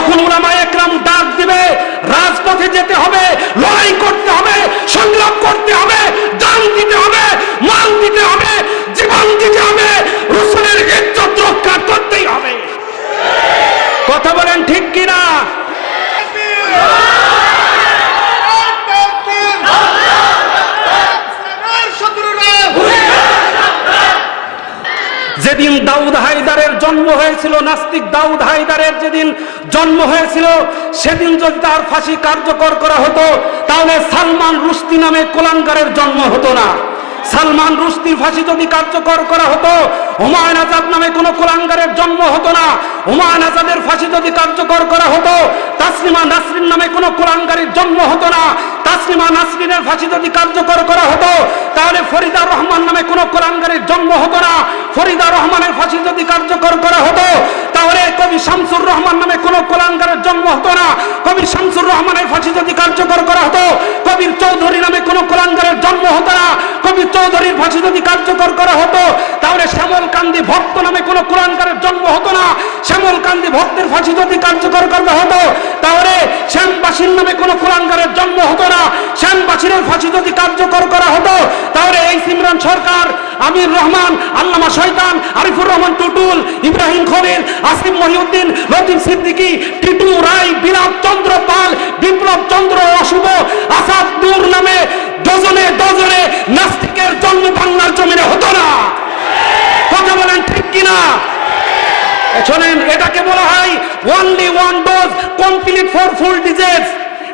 যখন ওলামা একরাম ডাক দিবে রাজপথে যেতে হবে লড়াই করতে হবে সংগ্রাম করতে হবে জান দিতে হবে মাল দিতে হবে জীবন দিতে হবে রসুলের ইজ্জত রক্ষা করতেই হবে কথা বলেন ঠিক কিনা যেদিন দাউদ হায়দারের জন্ম হয়েছিল, নাস্তিক দাউদ হায়দারের যেদিন জন্ম হয়েছিল, সেদিন যদি তার ফাঁসি কার্যকর করা হতো, তাহলে সালমান রুস্তি নামে কোলাঙ্গারের জন্ম হতো না। সালমান রুস্তির ফাঁসি যদি কার্যকর করা হতো হুমায়ুন আজাদ নামে কোনো কোলাঙ্গারের জন্ম হতো না। হুমায়ুন আজাদের ফাঁসি যদি কার্যকর করা হতো তাসলিমা নাসরিন নামে কোনো কোলাঙ্গারের জন্ম হতো না। তাসলিমা নাসরিনের ফাঁসি যদি কার্যকর করা হতো, তাহলে ফরিদা রহমান নামে কোনো কোলাঙ্গারের জন্ম হতো না। ফরিদা রহমানের ফাঁসি যদি কার্যকর করা হতো, তাহলে কবি শামসুর রহমান নামে কোনো কোলাঙ্গারের জন্ম হতো না। কবি শামসুর রহমানের ফাঁসি যদি কার্যকর করা হতো, কবির চৌধুরী নামে কোনো কোলাঙ্গারের জন্ম হতো না। কবি চৌধুরীর ফাঁসি যদি কার্যকর করা হতো তাহলে শ্যামল কান্দি ভক্ত নামে কোরআনকারের জন্ম হতো না ভক্তের ফাঁসি যদি কার্যকর করা হতো, তাহলে শ্যামবাসীর নামে কোনো কোরআনকারের জন্ম হতো না। শ্যামবাসীর ফাঁসি যদি কার্যকর করা হতো, তাহলে এই সিমরান সরকার, আমির রহমান, আল্লামা শয়তান, আরিফুর রহমান, টুটুল, ইব্রাহিম খলিল, আসিফ মহিউদ্দিন, লতিফ সিদ্দিকী, টিটু রায়, বিলাপ চন্দ্র পাল, বিপ্লব চন্দ্র অশুভ, আসাদ নামে ডজনে ডজনে নাস্তিকের জন্ম বাংলার জমিনে হতো না কথা বলেন ঠিক কিনা শোনেন, এটাকে বলা হয় only one dose complete for full disease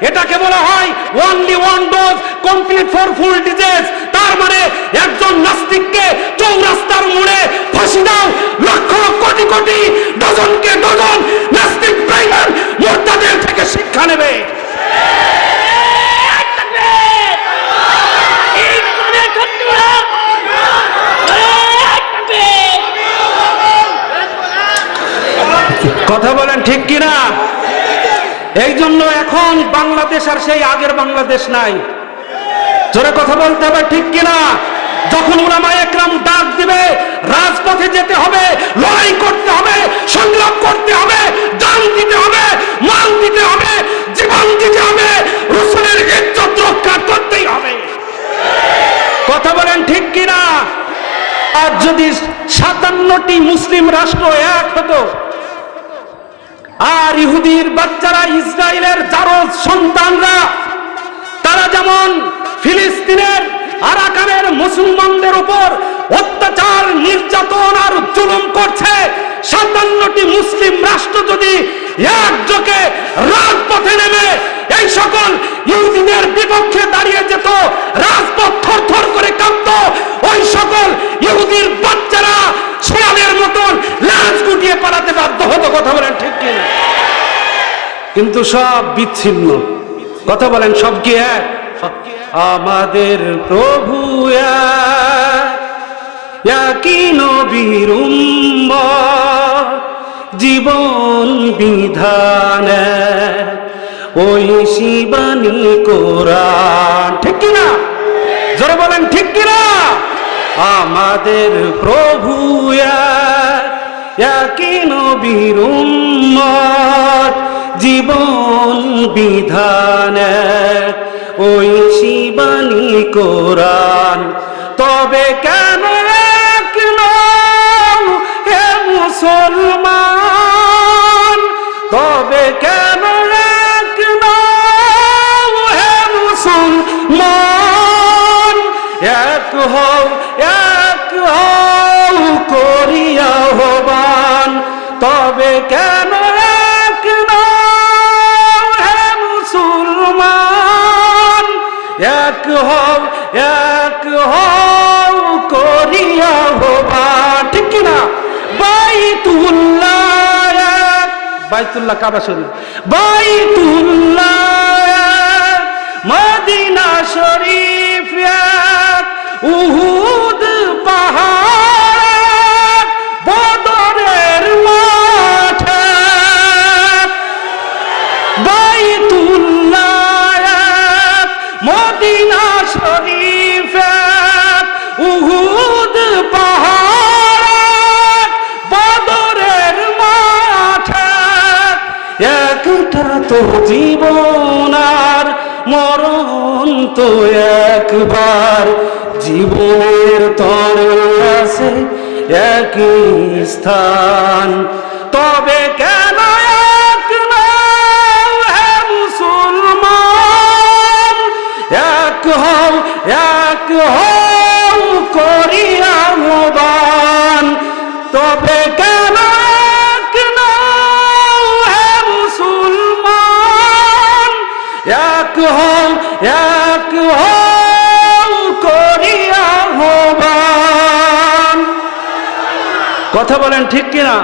এটাকে বলা হয় only one dose complete for full disease তার মানে একজন নাস্তিককে চৌরাস্তার মোড়ে ফাঁসি দাও। লক্ষ কোটি কোটি ডজনকে ডজন নাস্তিক ব্রাইনার মোর্তাদের থেকে শিক্ষা নেবে। কথা বলেন ঠিক কিনা? এই জন্য এখন বাংলাদেশ আর সেই আগের বাংলাদেশ নাই। জোরে কথা বলতে হবে ঠিক কিনা? যখন ওলামা একরাম ডাক দিবে, রাজপথে যেতে হবে, লড়াই করতে হবে, সংগ্রাম করতে হবে, জান দিতে হবে, মাল দিতে হবে, জীবন দিতে হবে, রসুলের ইজ্জত রক্ষা করতেই হবে। কথা বলেন ঠিক কিনা? আর যদি সাতান্নটি মুসলিম রাষ্ট্র এক হতো আর ইহুদির বাচ্চারা ইসরায়েলের জারজ সন্তানরা, তারা যেমন ফিলিস্তিনের আরাকানের মুসলমানদের উপর অত্যাচার, নির্যাতন আর জুলুম করছে, সাতান্নটি মুসলিম রাষ্ট্র যদি একযোগে রাজপথে নেমে এই সকল ইহুদিদের বিপক্ষে দাঁড়িয়ে যেত রাজপথ থরথর করে কাঁপত ওই সকল ইহুদির বাচ্চারা শেয়ালের মতন লাশ গুটিয়ে পালাতে বাধ্য হতো কথা বলেন ঠিক কিনা কিন্তু সব বিচ্ছিন্ন। কথা বলেন সব কি এক? আমাদের প্রভু এক, একই নবীর জীবন বিধান ওই শিবানী কোরআন। ঠিক কিনা? জোরে বলেন ঠিক কিনা? আমাদের প্রভু এক, একই নবীর জীবন বিধান। ওই শিবানী কোরআন তবে কেন হে মুসলমান? তবে কেন হে মুসলমান? এক হও এক হও করিয়া হবান তবে কেন এক হও এক হও করিয়া হবান ঠিক কিনা? বাইতুল্লাহ বাইতুল্লাহ কাবা শরীফ। বাইতুল্লাহ মদিনা শরীফ এক, শরীফ উহুদ পাহাড় বদরের মাঠ। এক, একটা তো জীবন আর মরণ তো একবার। জীবনের তরে আছে একই স্থান। তবে কেন কথা বলেন ঠিক কিনা?